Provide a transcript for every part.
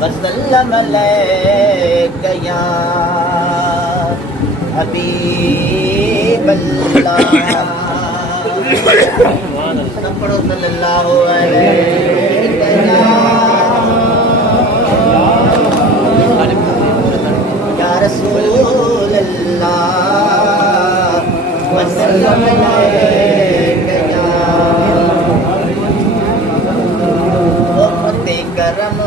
वसल्लम अलैका या हबीबल्लाह। सब पढ़ो सल्लल्लाहु अलैका या रसूलल्लाह वसल्लम अलैका या उम्मते करम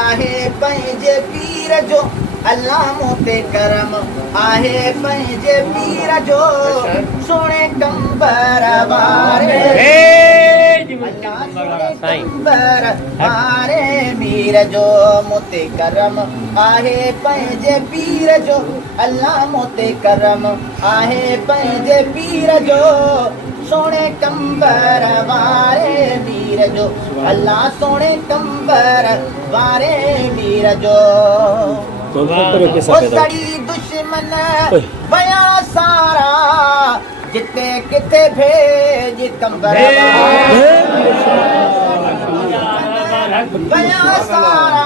आहे पंहिंजे पीर जो अल्लाह मोते करम आहे पंहिंजे पीर जो सोने कंबर वारे कंबर वारे मीर जो मोते करम आहे पंहिंजे पीर जो अल्लाह मोते करम आहे पंहिंजे पीर जो सोने कंबर वारे मीर जो अल्लाह सोने कंबर वारे मीर जो सड़ी दुश्मन बया सारा जिते किथे भेज कंबर बया सारा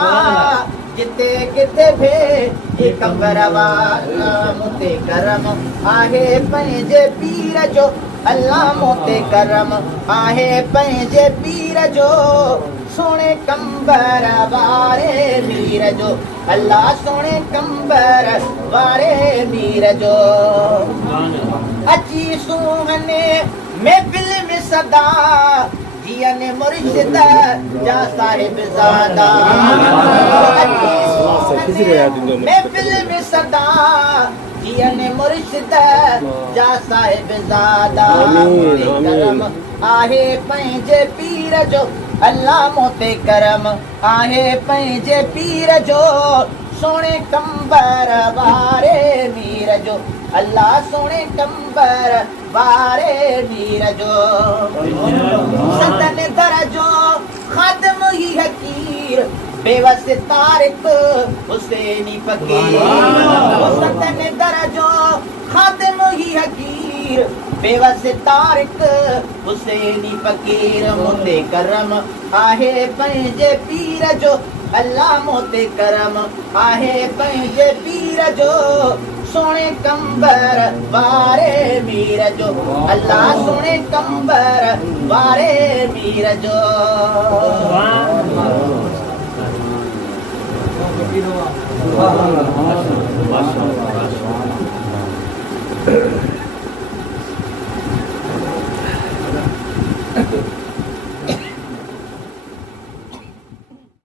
जिते किथे भेज कंबर वाला मोते करम आहे पंहिंजे पीर जो अल्लाह मोते करम आहे पंहिंजे पीर जो सोने कंबर वारे मीर जो अल्लाह सोने कंबर वारे मीर जो अची सुहने महफिल में सदा जियन मुर्शिद जा साहिब ज़ादा अची सुहने महफिल में सदा जियन मुर्शिद जा साहिब ज़ादा करम आहे पंहिंजे पीर जो अल्लाह मोते करम आहे पंहिंजे पीर जो सोने कंबर वारे मीर जो अल्लाह सोने कंबर वारे मीर जो सदन दर जो खादम ही हकीर बेवस तारिक हुसैनी फकीर सदन दर जो खादम ही हकीर बेवस तारिक हुसैनी फकीर मोते करम आहे पंहिंजे पीर जो अल्लाह मोते करम आहे पंहिंजे पीर जो सोने कंबर वारे मीर जो अल्लाह सोने कंबर वारे मीर जो